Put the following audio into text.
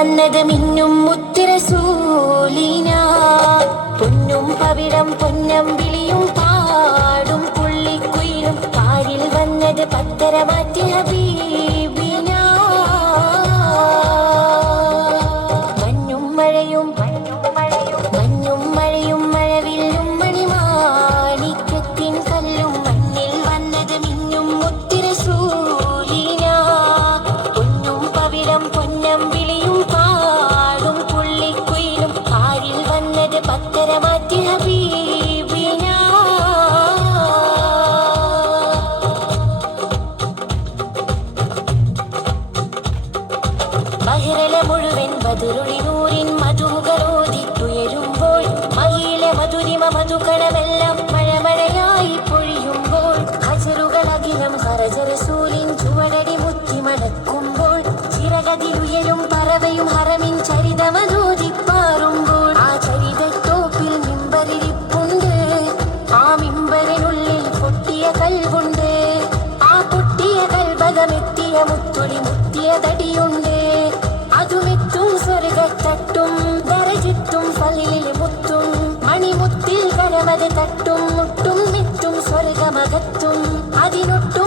വന്നത് മിന്നും മുത്തിരസൂലിന. പൊന്നും പവിടം പൊന്നം വിളിയും പാടും. പുള്ളിക്കുയിലും പാരിൽ വന്നത് പത്തര മാറ്റി ഹബീബിന മഹിരല മുഴുവൻ മധുരുളി നൂറിൻ തുയരുമ്പോൾ മയിലെ മധുരിമ മധുകണമെല്ലാം മഴമഴയായി പൊഴിയുമ്പോൾ ഹജറുകളകിലും ഹരജറസൂലിൻ ചുവടടി മുത്തി മടക്കുമ്പോൾ ചിറകതിലുയരും പറവയും ഹറമിൻ ചരിതമനോദിപ്പാറുമ്പോൾ ആ ചരിതത്തോപ്പിൽ മിമ്പറിരിപ്പുണ്ട് ആ മിമ്പറിനുള്ളിൽ പൊട്ടിയ കൽവുണ്ട് ആ പൊട്ടിയ കൽബകമെത്തിയ മുത്തുളി മുത്തിയ തടിയുണ്ട്. തട്ടും മുട്ടും മിറ്റും സ്വർഗമകത്തും അതിനൊട്ടും